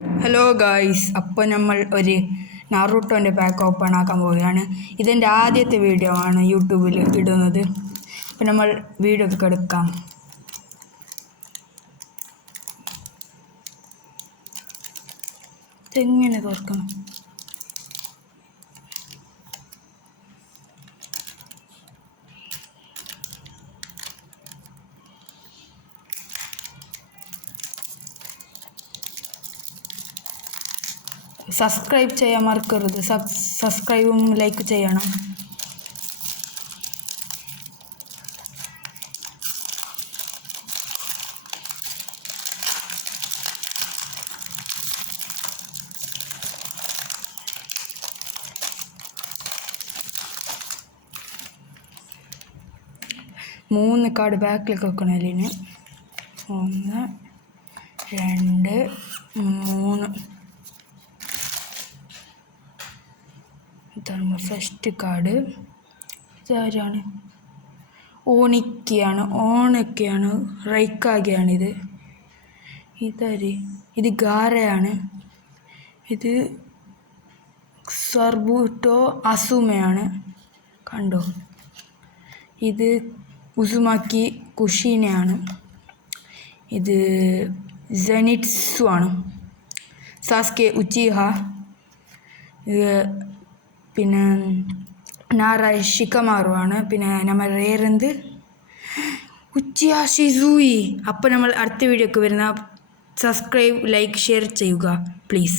Hello guys, അപ്പോൾ നമ്മൾ ഒരു നാറൂട്ടോൻ്റെ പാക്ക് ഓപ്പൺ ആക്കാൻ പോവുകയാണ്. ഇതെൻ്റെ ആദ്യത്തെ വീഡിയോ ആണ് യൂട്യൂബിൽ ഇടുന്നത്. അപ്പോൾ നമ്മൾ വീഡിയോ എടുക്കാം. ഇതെങ്ങനെ തുറക്കണം? സബ്സ്ക്രൈബ് ചെയ്യാൻ മറക്കരുത്. സബ്സ്ക്രൈബും ലൈക്ക് ചെയ്യണം. മൂന്ന് കാർഡ് ബാക്കിലേക്ക് വെക്കണം. അതിന് 1 2 3. ഇതാണ് ഫസ്റ്റ് കാർഡ്. ഇതാരാണ്? ഓണിക്കയാണ് റൈക്കാഗയാണിത്. ഇതാര്? ഇത് ഗാരയാണ്. ഇത് സർബൂട്ടോ അസുമയാണ്. കണ്ടോ? ഇത് ഉസുമാക്കി കുഷീനയാണ്. ഇത് സെനിറ്റ്സു ആണ്. സാസ്കെ ഉച്ചിഹ. ഇത് പിന്നെ നാറായ് ഷിക്കമാറു ആണ്. പിന്നെ നമ്മൾ വേറെന്ത് ഉച്ചിയ ഷിസൂയി. അപ്പോൾ നമ്മൾ അടുത്ത വീഡിയോക്ക് വരുന്ന സബ്സ്ക്രൈബ് ലൈക്ക് ഷെയർ ചെയ്യുക പ്ലീസ്.